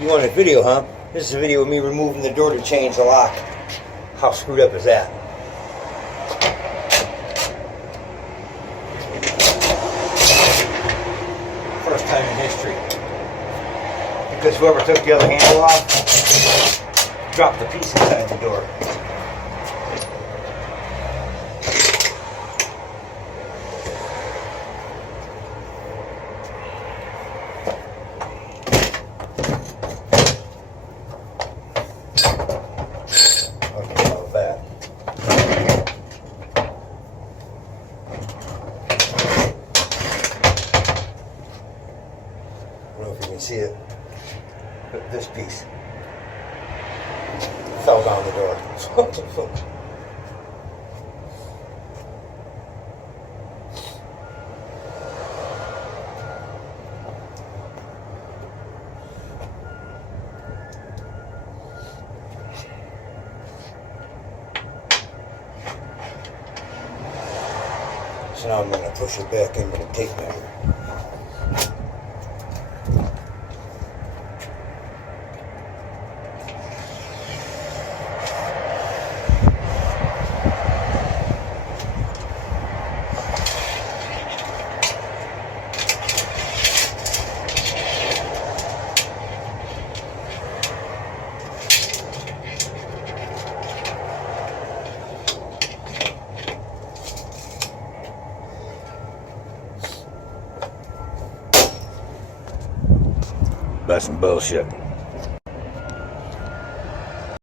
You want a video, huh? This is a video of me removing the door to change the lock. How screwed up is that? First time in history. Because whoever took the other handle off dropped the piece inside the door. I don't know if you can see it, but this piece fell down the door. So now I'm going to push it back in with a tape measure. That's some bullshit.